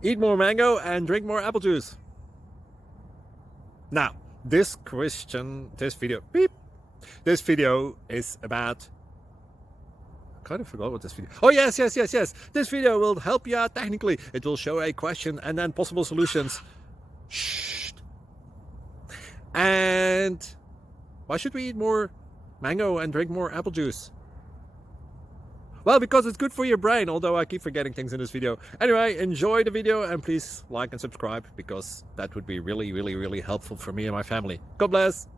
Eat more mango and drink more apple juice. Now, this video is about, I kind of forgot what this video. Oh, yes. This video will help you out technically. It will show a question and then possible solutions. Shh. And why should we eat more mango and drink more apple juice? Well, because it's good for your brain, although I keep forgetting things in this video. Anyway, enjoy the video and please like and subscribe, because that would be really helpful for me and my family. God bless!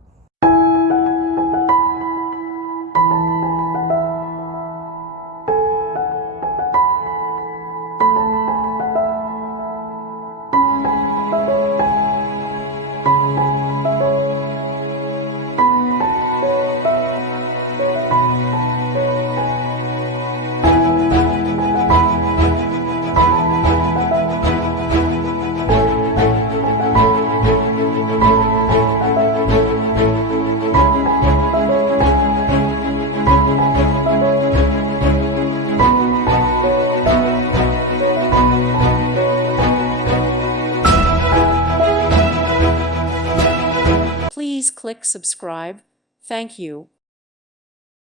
Please click subscribe. Thank you.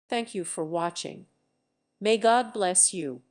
Thank you for watching. May God bless you.